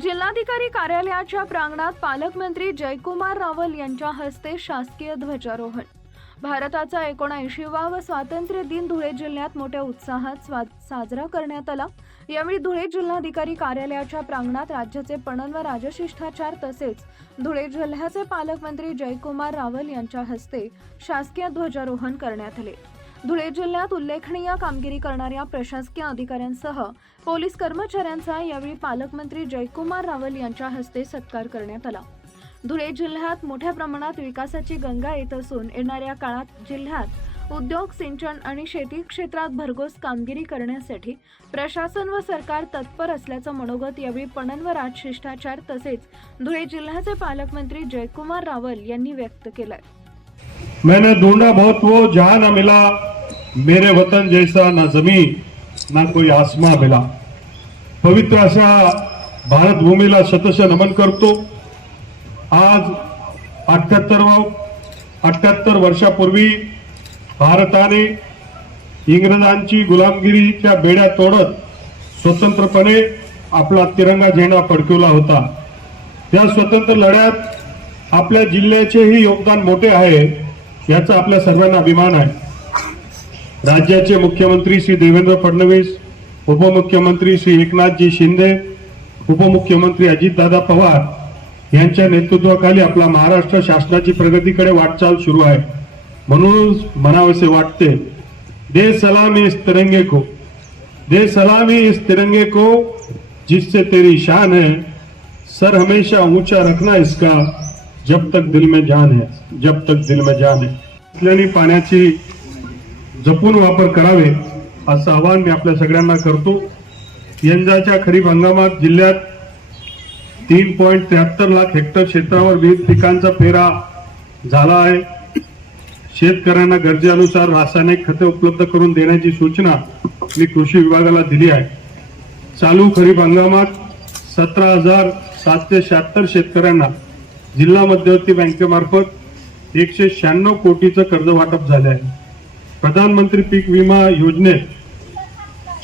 जिल्हाधिकारी कार्यालयाच्या प्रांगणात पालकमंत्री जयकुमार रावल यांच्या हस्ते शासकीय ध्वजारोहण भारताचा एकोणऐंशीवा व स्वातंत्र्य दिन धुळे जिल्ह्यात मोठ्या उत्साहात साजरा करण्यात आला यावेळी धुळे जिल्हाधिकारी कार्यालयाच्या प्रांगणात राज्याचे पणन व राजशिष्टाचार तसेच धुळे जिल्ह्याचे पालकमंत्री जयकुमार रावल यांच्या हस्ते शासकीय ध्वजारोहण करण्यात आले धुळे जिल्ह्यात उल्लेखनीय कामगिरी करणाऱ्या प्रशासकीय अधिकाऱ्यांसह पोलीस कर्मचाऱ्यांचा यावेळी पालकमंत्री जयकुमार रावल यांच्या हस्ते सत्कार करण्यात आला धुळे जिल्ह्यात मोठ्या प्रमाणात विकासाची गंगा येत असून येणाऱ्या काळात जिल्ह्यात उद्योग सिंचन आणि शेती क्षेत्रात भरघोस कामगिरी करण्यासाठी प्रशासन व सरकार तत्पर असल्याचं मनोगत यावेळी व शिष्टाचार तसेच धुळे जिल्ह्याचे पालकमंत्री जयकुमार रावल यांनी व्यक्त केलं मैंने ढूंढा बहुत वो जहा ना मिला मेरे वतन जैसा ना जमी ना कोई आसमा मिला पवित्र अशा भारत भूमीला सतश नमन करतो आज अठ्याहत्तर अठ्याहत्तर वर्षापूर्वी भारताने इंग्रजांची गुलामगिरीच्या बेड्या तोडत स्वतंत्रपणे आपला तिरंगा झेंडा फडकवला होता त्या स्वतंत्र लढ्यात आपल्या जिल्ह्याचेही योगदान मोठे आहे याचा आपल्या सर्वांना अभिमान आहे राज्याचे मुख्यमंत्री श्री देवेंद्र फडणवीस उपमुख्यमंत्री श्री एकनाथजी शिंदे उपमुख्यमंत्री अजितदादा पवार यांच्या नेतृत्वाखाली आपला महाराष्ट्र शासनाची प्रगतीकडे वाटचाल सुरू आहे म्हणून म्हणावेसे वाटते दे सलामी इस तिरंगे को दे सलामी इस तिरंगे को जिससे तेरी शान है सर हमेशा ऊंचा रखना इसका जब तक दिल में जान है जब तक दिल में जान है असलेली पाण्याची जपून वापर करावे असं आवाहन मी आपल्या सगळ्यांना करतो यंदाच्या खरीप हंगामात जिल्ह्यात तीन पॉईंट त्र्याहत्तर लाख हेक्टर क्षेत्रावर विविध पिकांचा फेरा झाला आहे शेतकऱ्यांना गरजेनुसार रासायनिक खते उपलब्ध करून देण्याची सूचना मी कृषी विभागाला दिली आहे चालू खरीप हंगामात सतरा हजार सातशे शहात्तर शेतकऱ्यांना जिल्हा मध्यवर्ती बँकेमार्फत एकशे शहाण्णव कोटीचं कर्ज वाटप झालं आहे प्रधानमंत्री पीक विमा योजनेत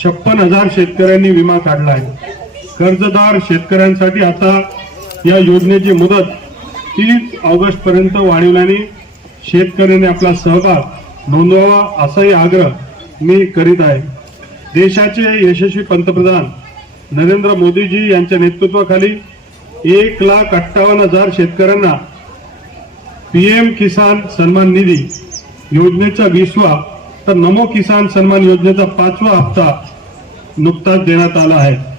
छप्पन हजार शेतकऱ्यांनी विमा काढला आहे कर्जदार शेतकऱ्यांसाठी आता या योजनेची मुदत तीस ऑगस्ट पर्यंत वाढवल्याने शेतकऱ्यांनी आपला सहभाग नोंदवावा असाही आग्रह मी करीत आहे देशाचे यशस्वी पंतप्रधान नरेंद्र मोदीजी यांच्या नेतृत्वाखाली एक लाख अठ्ठावन्न हजार शेतकऱ्यांना पीएम किसान सन्मान निधी योजनेचा वीसवा तर नमो किसान सन्मान योजनेचा पाचवा हप्ता नुकताच देण्यात आला आहे